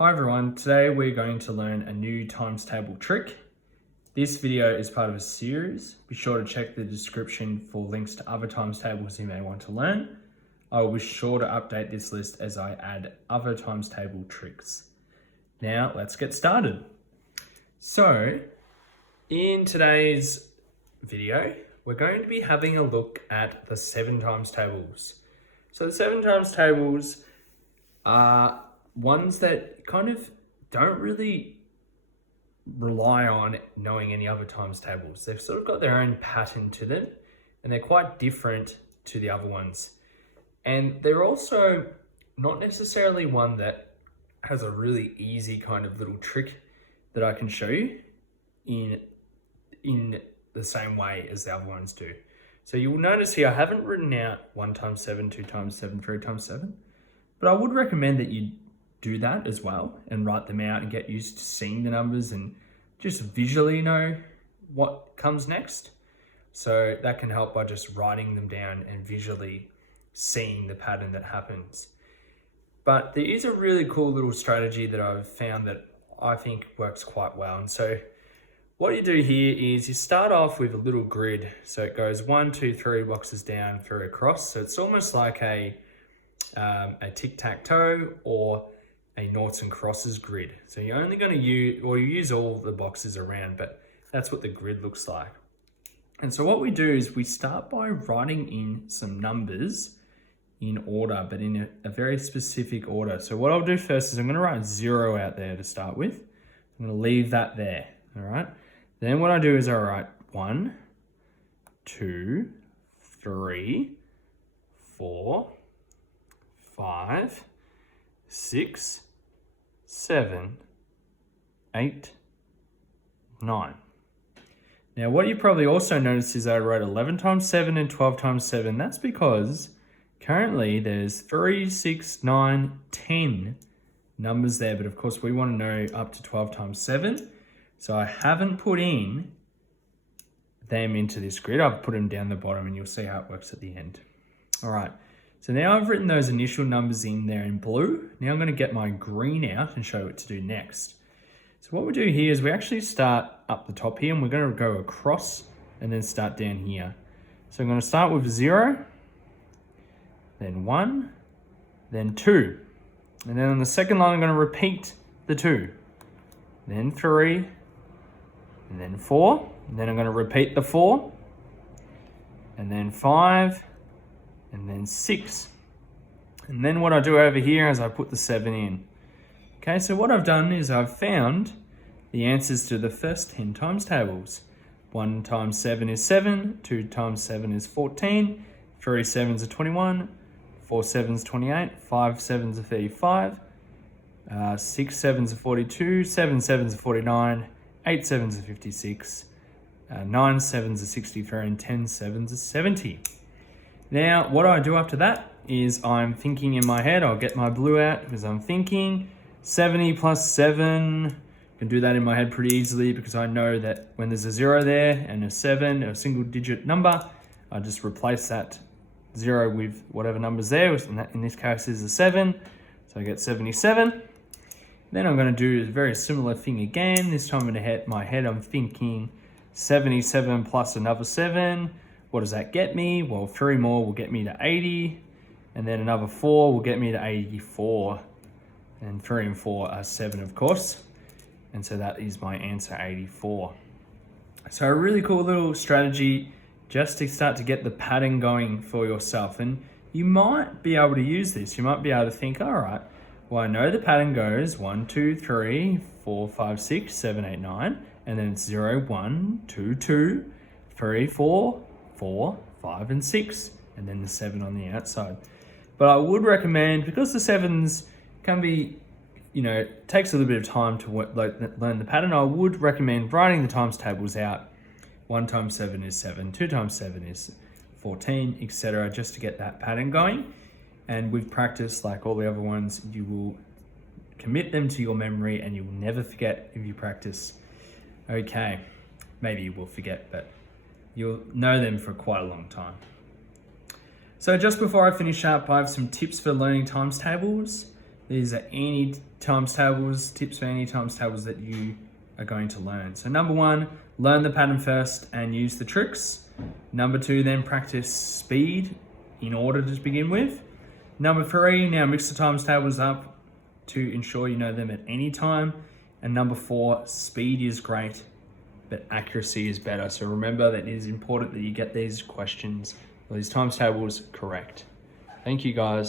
Hi everyone, today we're going to learn a new times table trick. This video is part of a series. Be sure to check the description for links to other times tables you may want to learn. I will be sure to update this list as I add other times table tricks. Now let's get started. So in today's video, we're going to be having a look at the 7 times tables. So the 7 times tables are ones that kind of don't really rely on knowing any other times tables. They've sort of got their own pattern to them and they're quite different to the other ones. And they're also not necessarily one that has a really easy kind of little trick that I can show you in the same way as the other ones do. So you will notice here I haven't written out 1 times 7, 2 times 7, 3 times 7, but I would recommend that you do that as well and write them out and get used to seeing the numbers and just visually know what comes next. So that can help by just writing them down and visually seeing the pattern that happens. But there is a really cool little strategy that I've found that I think works quite well. And so what you do here is you start off with a little grid. So it goes 1, 2, 3 boxes down, 3 across. So it's almost like a tic-tac-toe or a noughts and crosses grid. So you're only going to use all the boxes around, but that's what the grid looks like. And so what we do is we start by writing in some numbers in order, but in a very specific order. So what I'll do first is I'm going to write 0 out there to start with. I'm going to leave that there, all right? Then what I do is I write 1, 2, 3, 4, 5, 6, 7, 8, 9. Now what you probably also noticed is I wrote 11 times 7 and 12 times 7. That's because currently there's 3, 6, 9, 10 numbers there, but of course we want to know up to 12 times 7. So I haven't put in them into this grid. I've put them down the bottom and you'll see how it works at the end. All right. So now I've written those initial numbers in there in blue. Now I'm going to get my green out and show you what to do next. So what we do here is we actually start up the top here and we're going to go across and then start down here. So I'm going to start with 0, then 1, then 2. And then on the second line I'm going to repeat the 2, then 3, and then 4. And then I'm going to repeat the 4, and then 5, and then 6. And then what I do over here is I put the 7 in. Okay, so what I've done is I've found the answers to the first 10 times tables. 1 times 7 is 7, 2 times 7 is 14, 3 7s are 21, 4 7s 28, 5 7s are 35, 6 7s are 42, 7 7s are 49, 8 7s are 56, 9 7s are 63, and 10 7s are 70. Now, what I do after that is I'm thinking in my head, I'll get my blue out because I'm thinking 70 plus 7. I can do that in my head pretty easily because I know that when there's a 0 there and a 7, a single digit number, I just replace that 0 with whatever number's there, which in this case is a 7. So I get 77. Then I'm going to do a very similar thing again. This time in my head, I'm thinking 77 plus another 7. What does that get me? Well, 3 more will get me to 80. And then another 4 will get me to 84. And 3 and 4 are 7, of course. And so that is my answer, 84. So a really cool little strategy just to start to get the pattern going for yourself. And you might be able to use this. You might be able to think, all right, well, I know the pattern goes 1, 2, 3, 4, 5, 6, 7, 8, 9. And then it's 0, 1, 2, 2, 3, 4, 4, 5, and 6, and then the 7 on the outside. But I would recommend, because the 7s can be, takes a little bit of time to learn the pattern, I would recommend writing the times tables out. 1 times 7 is 7, 2 times 7 is 14, etc., just to get that pattern going. And with practice, like all the other ones, you will commit them to your memory and you will never forget if you practice. Okay, maybe you will forget, but you'll know them for quite a long time. So just before I finish up, I have some tips for learning times tables. These are any times tables, tips for any times tables that you are going to learn. So number 1, learn the pattern first and use the tricks. Number 2, then practice speed in order to begin with. Number 3, now mix the times tables up to ensure you know them at any time. And number 4, speed is great, but accuracy is better. So remember that it is important that you get these questions, or these times tables correct. Thank you guys.